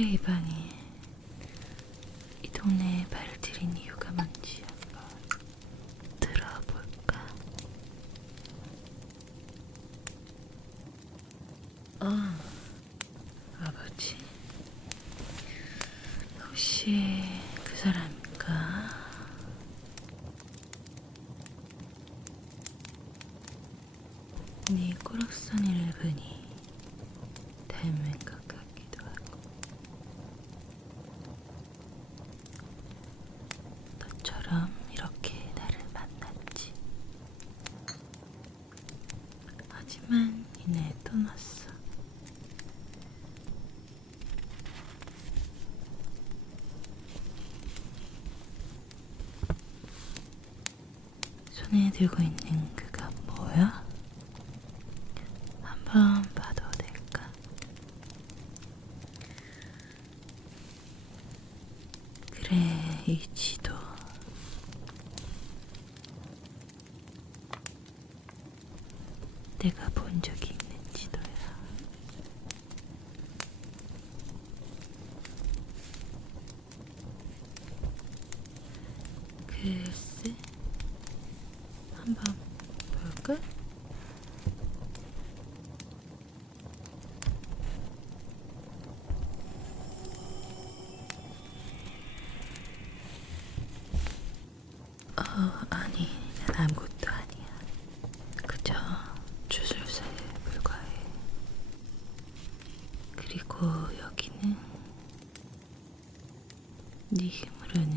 왜 이반이 이 동네에 발을 들인 이유가 뭔지 한번 들어볼까? 아, 아버지 혹시 손에 들고 있는 그가 뭐야? 한번 봐도 될까? 그래, 이 지도.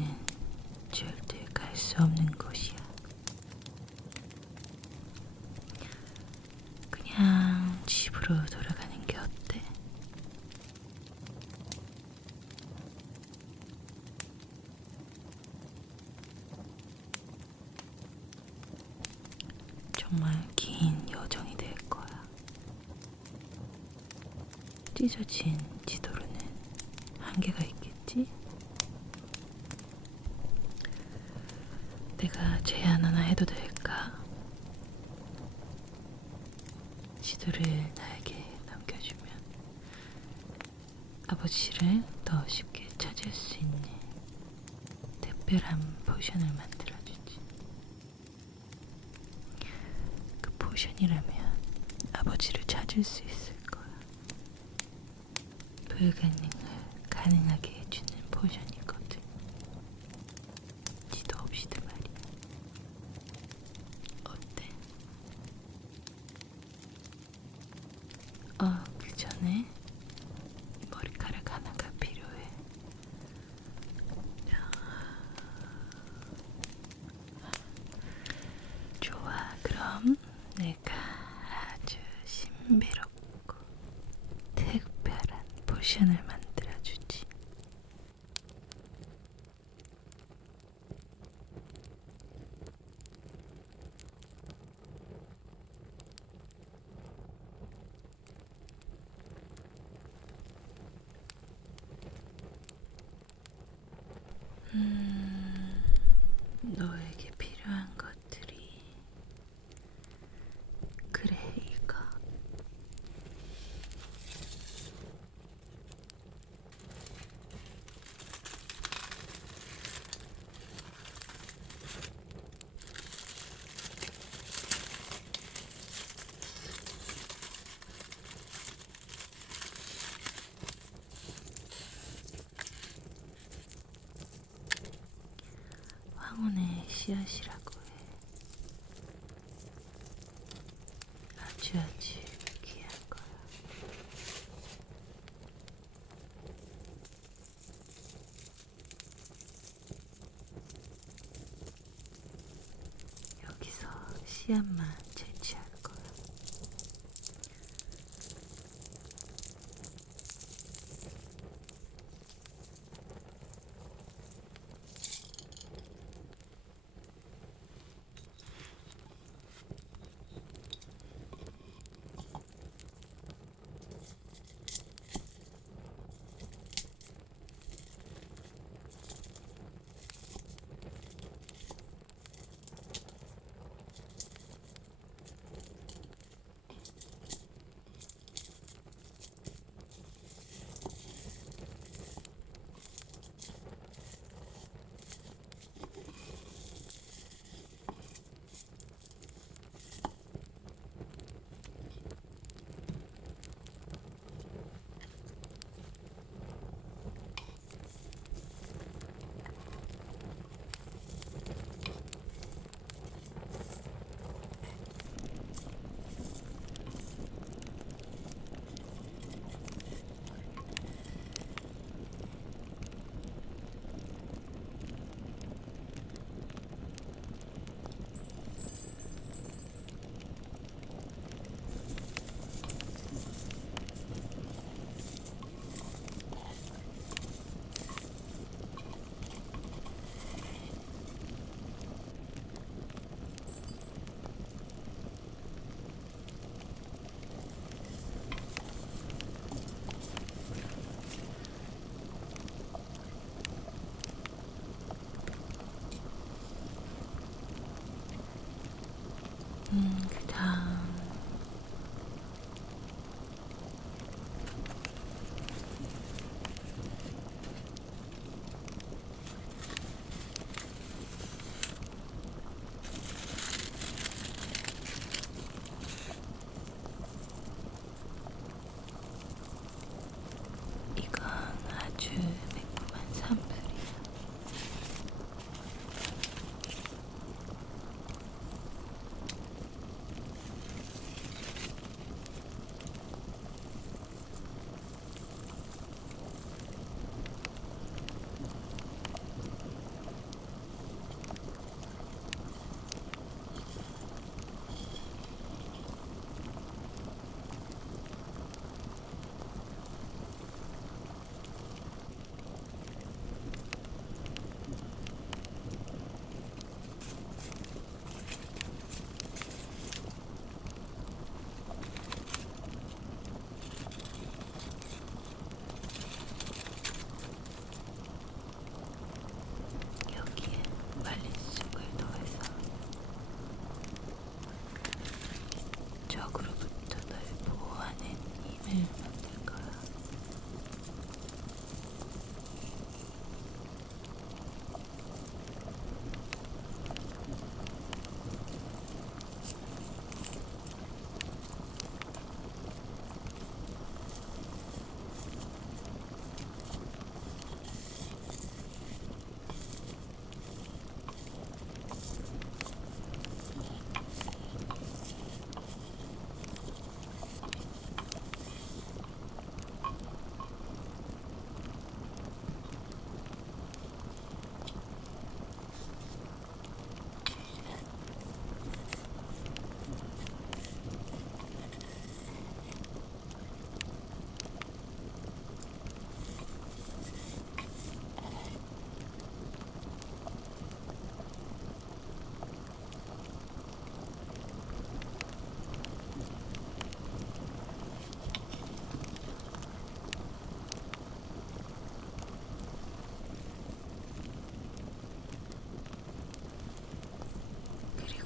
나는 절대 갈 수 없는 곳이야. 그냥 집으로 돌아가 포션이라면 아버지를 찾을 수 있을 거야. 불가능을 가능하게 해주는 포션이 Mm. 씨앗이라고 해. 아주 아주 귀한 거야. 여기서 씨앗만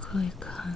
可以看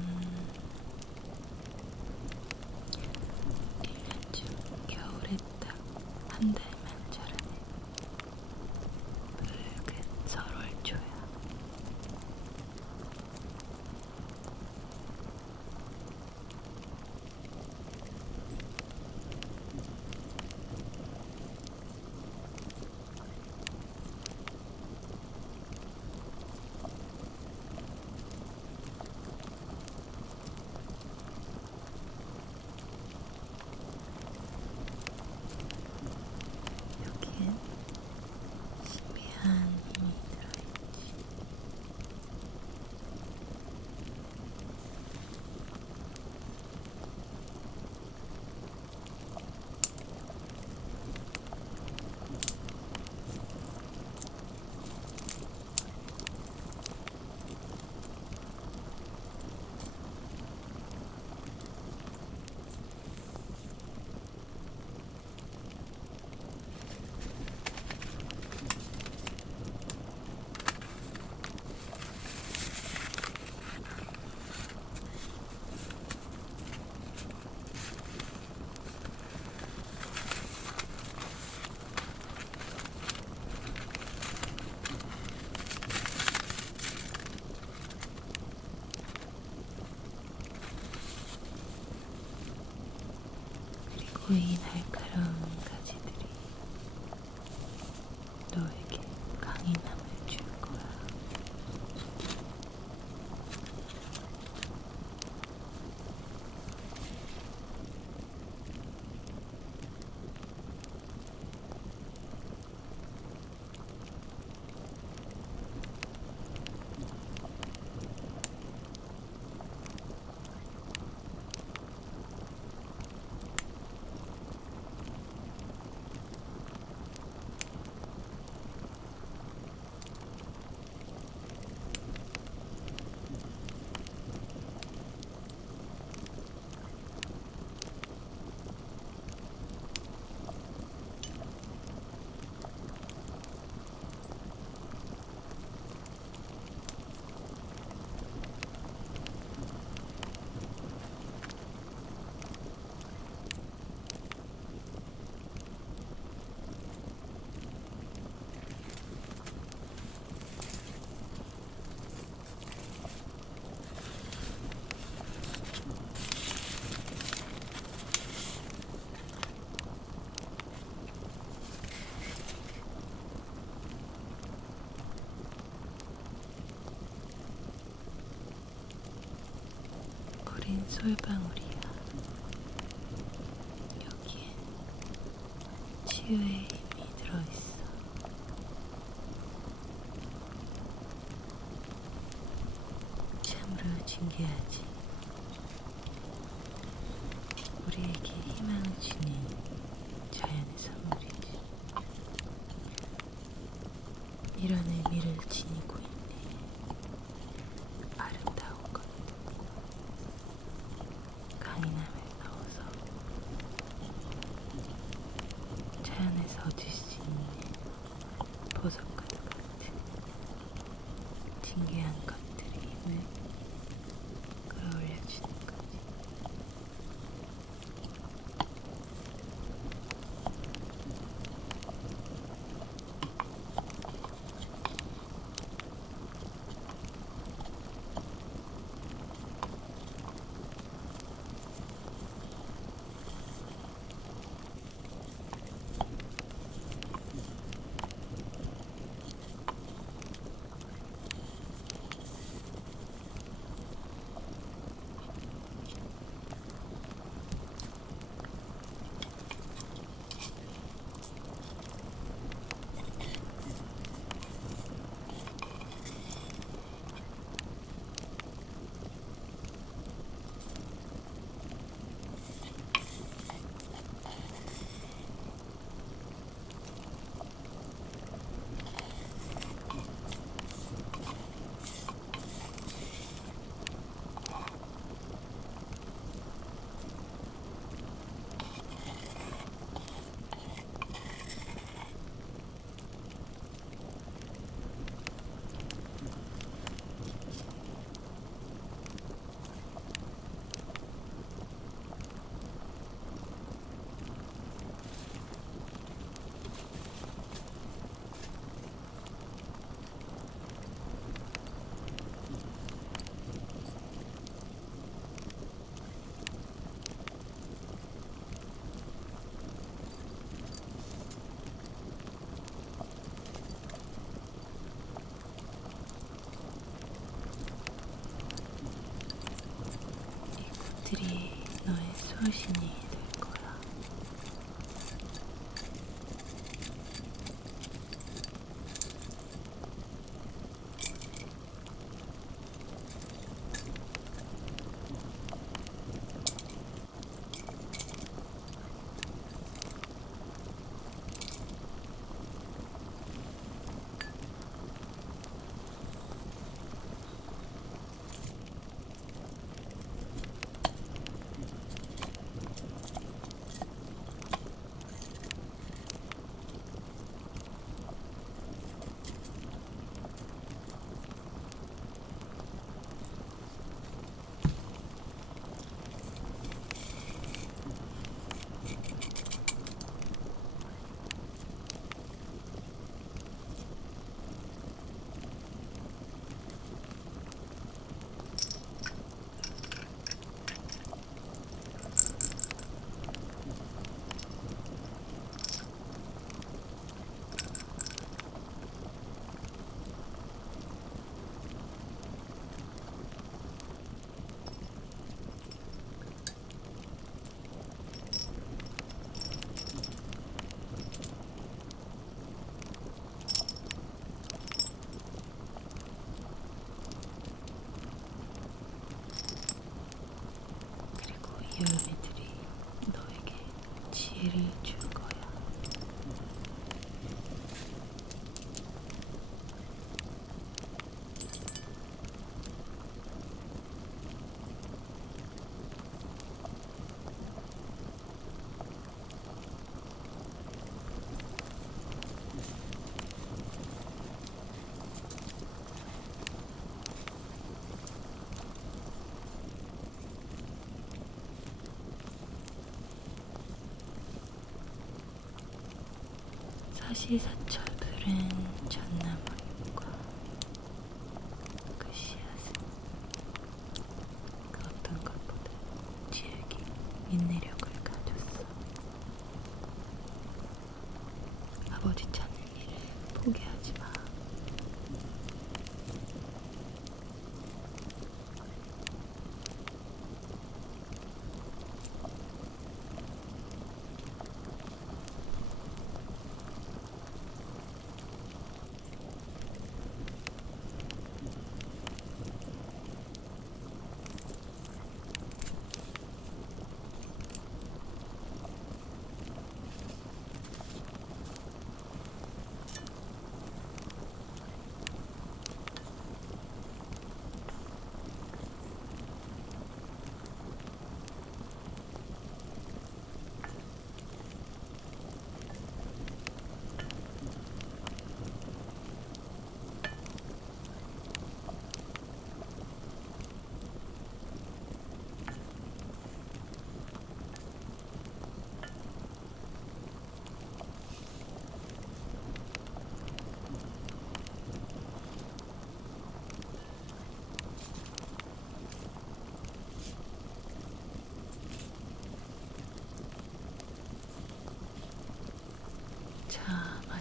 그리고 이 날카로운 가지들이 너에게 강인함을 줄 거야. 어린 솔방울이야. 여기엔 치유의 힘이 들어있어. 참으로 신기하지. 우리에게 희망을 주는 자연의 선물이지. 이런 의미를 지니고 있네. 아름다운 것. 강인함을 넣어서 자 恭喜你 사실 사철들은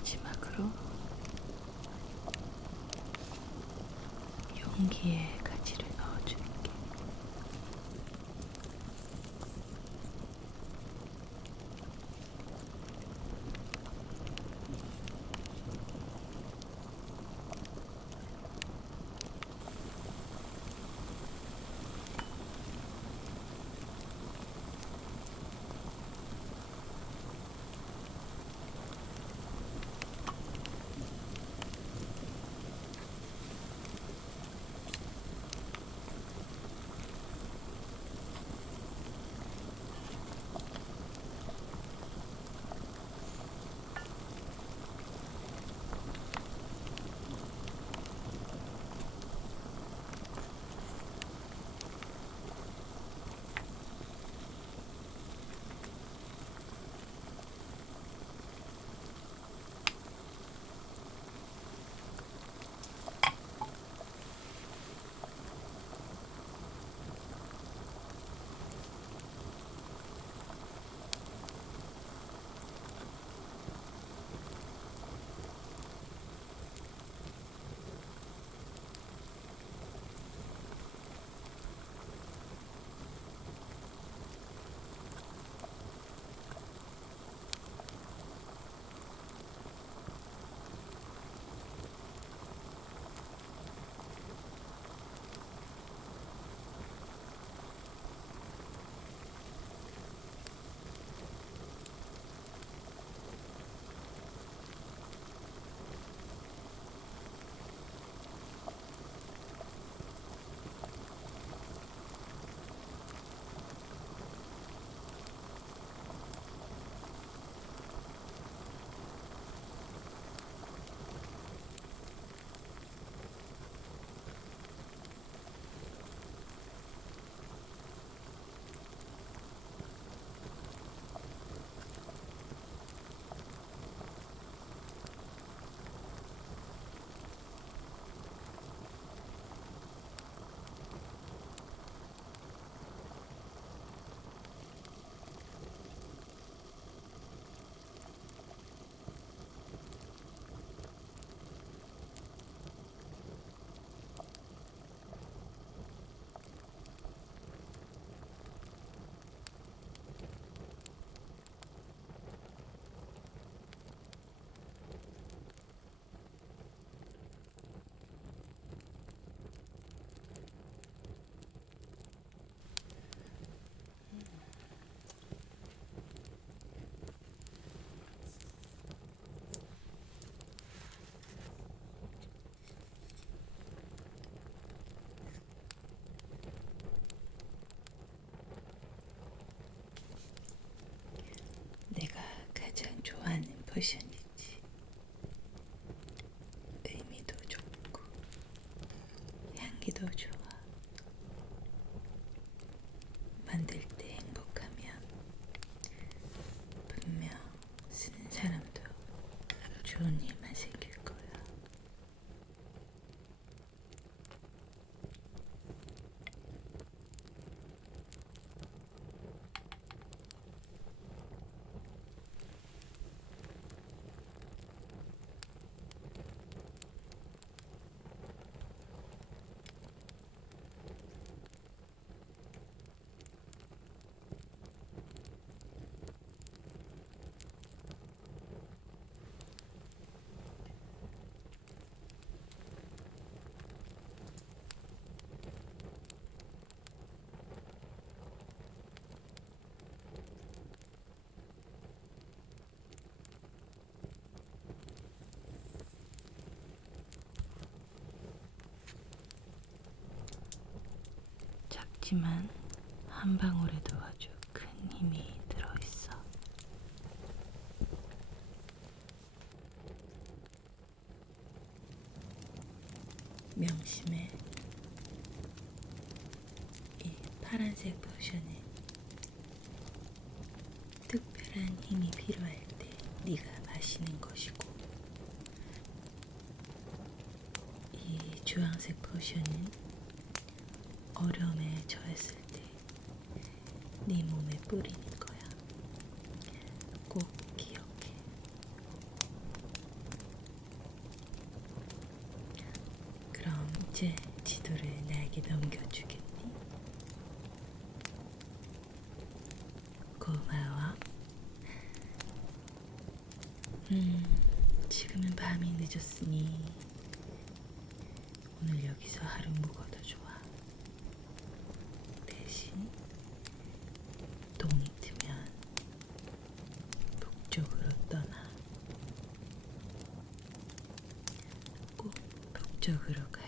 마지막으로 용기의 가지를 하지만 한 방울에도 아주 큰 힘이 들어있어. 명심해. 이 파란색 포션에 특별한 힘이 필요할 때 네가 마시는 것이고 이 주황색 포션은 어려움에 처했을 때네 몸에 뿌리는 거야. 꼭 기억해. 그럼 이제 지도를 나에게 넘겨주겠니? 고마워. 음, 지금은 밤이 늦었으니 오늘 여기서 하루 묵어도 좋아. 대신 동이 트면 북쪽으로 떠나. 꼭 북쪽으로 가.